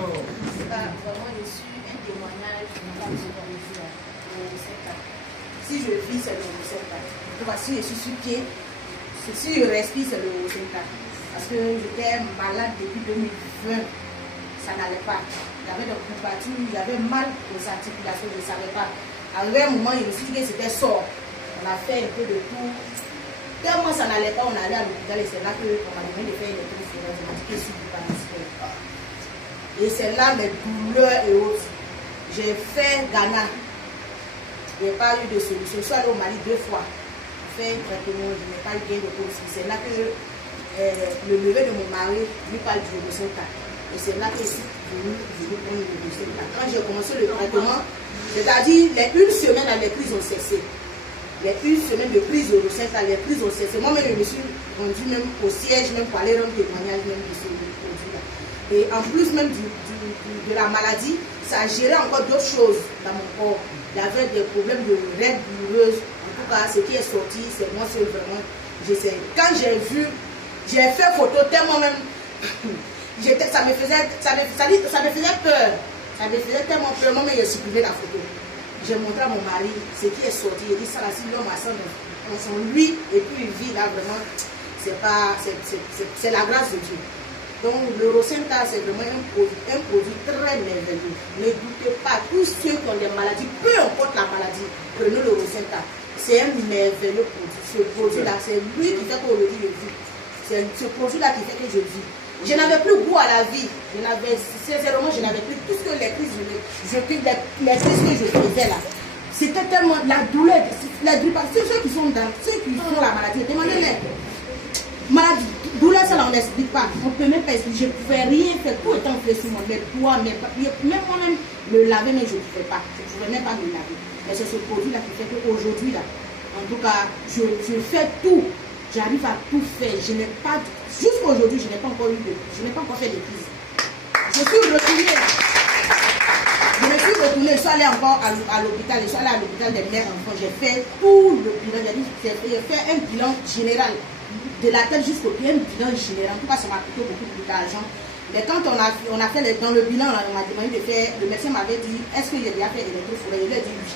Vraiment, je suis un témoignage de la si je vis, c'est le Rosetta. Si je suis sur pied, si je respire, c'est le Rosetta. Parce que j'étais malade depuis 2020, ça n'allait pas. J'avais des courbatures, j'avais mal aux articulations, je ne savais pas. Arrivé un moment, je me suis dit que c'était sort. On a fait un peu de tout. Tellement ça n'allait pas, on allait à l'hôpital et c'est là qu'on m'a demandé de faire une électrophorèse. On m'a dit que je suis paralysée. Et c'est là mes douleurs et autres. J'ai fait Ghana. Il n'y a pas eu de solution. Je suis allée au Mali 2 fois. J'ai fait un traitement, je n'ai pas eu gain de cause. C'est là que le lever de mon mari lui parle du Rosetta. Et c'est là que je suis venue prendre le Rosetta. Quand j'ai commencé le traitement, c'est-à-dire les 1 semaine, les prises ont cessé. Les 1 semaine de prise de Rosetta, les prises ont cessé. Moi-même, je me suis rendue même au siège, même pour aller rendre témoignage même de ce produit-là. Et en plus même de la maladie, ça a géré encore d'autres choses dans mon corps. Il y avait des problèmes de règles douloureuses. En tout cas, ce qui est sorti, c'est moi seul vraiment. J'essaie. Quand j'ai vu, j'ai fait photo tellement même. Ça me faisait peur. Ça me faisait tellement peur. Moi-même, j'ai supprimé la photo. J'ai montré à mon mari ce qui est sorti. Il dit ça, si l'homme a ça dans son lui, et puis il vit là vraiment, c'est la grâce de Dieu. Donc le Rosenta, c'est vraiment un produit très merveilleux. Ne doutez pas, tous ceux qui ont des maladies, peu importe la maladie, prenez le Rosenta. C'est un merveilleux produit. Ce produit-là, c'est lui qui fait qu'aujourd'hui je vis. C'est ce produit-là qui fait que je vis. Je n'avais plus goût à la vie. Sincèrement, je n'avais plus tout ce que les crises que je faisais là. C'était tellement la douleur. Ceux qui sont dans, ceux qui font la maladie, demandez-les. Maladie, douleur, ça, on n'explique pas. On ne peut même pas expliquer. Je ne pouvais rien faire. Tout étant fait sur mon poids, mes papiers. Même moi-même, me laver, mais je ne pouvais pas. Je ne pouvais même pas me laver. Mais c'est ce produit-là qui fait qu'aujourd'hui, là, en tout cas, je fais tout. J'arrive à tout faire. Je n'ai pas. Jusqu'à aujourd'hui, je n'ai pas encore fait de crise. Je suis retournée. Je suis allée encore à l'hôpital. Je suis allée à l'hôpital des mères enfants. J'ai fait tout le bilan. J'ai fait un bilan général. De la tête jusqu'au pied, un bilan général. En tout cas, ça m'a coûté beaucoup plus d'argent. Mais quand on a fait dans le bilan, on m'a demandé de faire. Le médecin m'avait dit, est-ce que j'ai déjà fait électrophorèse? Je lui ai dit oui.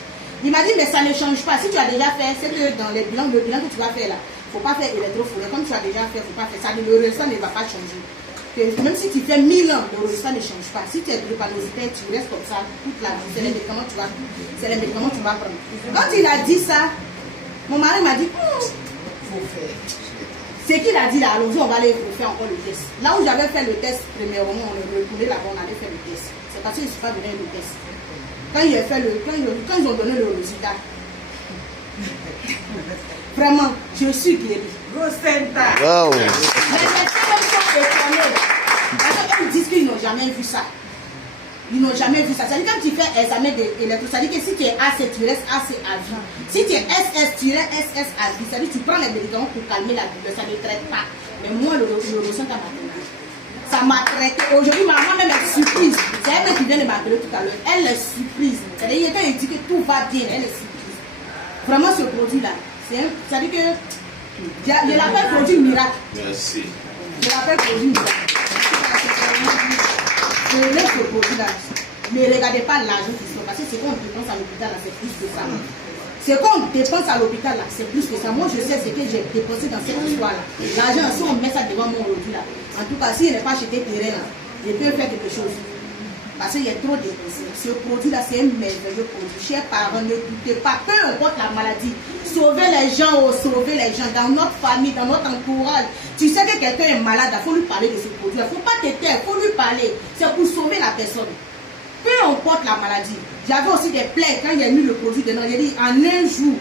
Il m'a dit, mais ça ne change pas. Si tu as déjà fait, c'est que dans le bilan que tu vas faire là, il ne faut pas faire électrophorèse. Comme tu as déjà fait, il ne faut pas faire ça. Le résultat ne va pas changer. Même si tu fais 1000 ans, le résultat ne change pas. Si tu es drépanocytaire, tu restes comme ça toute la vie. C'est les médicaments que tu vas prendre. Quand il a dit ça, mon mari m'a dit, faut faire. Ce qu'il a dit là, allons-y, on va aller faire encore le test. Là où j'avais fait le test, premièrement, on est retourné là-bas, on allait faire le test. C'est parce qu'ils ne sont pas donné le test. Quand ils ont donné le résultat, vraiment, je suis guérie. Rosenta. Wow. Les médecins sont étonnés. Parce qu'ils disent qu'ils n'ont jamais vu ça. Ils n'ont jamais vu ça. C'est-à-dire quand tu fais examen d'électro, c'est-à-dire que si tu es AC, tu restes AC à vie. Si tu es SS, tu restes SS à vie. C'est-à-dire que tu prends les médicaments pour calmer la douleur. Ça ne traite pas. Mais moi, le Rosenta m'a traité. Ça m'a traité. Aujourd'hui, ma maman même est surprise. C'est elle qui vient de m'appeler tout à l'heure. Elle est surprise. C'est-à-dire quand elle dit que tout va bien, elle est surprise. Vraiment, ce produit-là, c'est-à-dire que je l'appelle produit miracle. Merci. Je l'appelle produit miracle. Je laisse ce produit-là. Ne regardez pas l'argent qui se passe. Parce que ce qu'on dépense à l'hôpital, c'est plus que ça. Ce qu'on dépense à l'hôpital, c'est plus que ça. Moi, je sais ce que j'ai dépensé dans cette histoire-là. L'argent, si on met ça devant moi aujourd'hui, là, en tout cas, s'il n'est pas acheté terrain, là, je peux faire quelque chose. Parce qu'il y a trop dépensé. Ce produit-là, c'est un merveilleux produit. Chers parents, ne doutez pas, peu importe la maladie, sauvez les gens dans notre famille, dans notre entourage. Tu sais que quelqu'un est malade, il faut lui parler de ce produit. Il ne faut pas te taire, il faut lui parler. C'est pour sauver la personne. Peu importe la maladie. J'avais aussi des plaies. Quand j'ai mis le produit dedans, j'ai dit en un jour,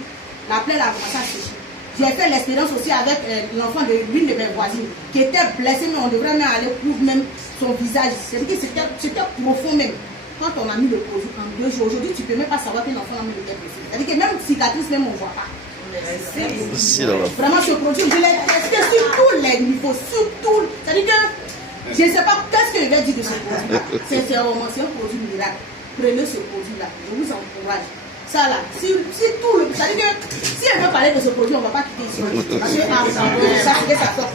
la plaie a commencé à sécher. J'ai fait l'expérience aussi avec l'enfant de l'une de mes voisines qui était blessée, mais on devrait même aller pour même son visage. C'est-à-dire que c'était profond même. Quand on a mis le produit en 2 jours, aujourd'hui tu ne peux même pas savoir que l'enfant a mis le tête blessé. C'est-à-dire que même cicatrice, même on ne voit pas. Vraiment ce produit, je l'ai testé sur tous les niveaux, sur tout. C'est-à-dire que je ne sais pas qu'est-ce que je vais dire de ce produit-là. C'est un produit miracle. Prenez ce produit-là, je vous encourage. Ça là, si tout le. C'est-à-dire que si elle veut parler de ce produit, on ne va pas quitter ici. Parce que ça sort.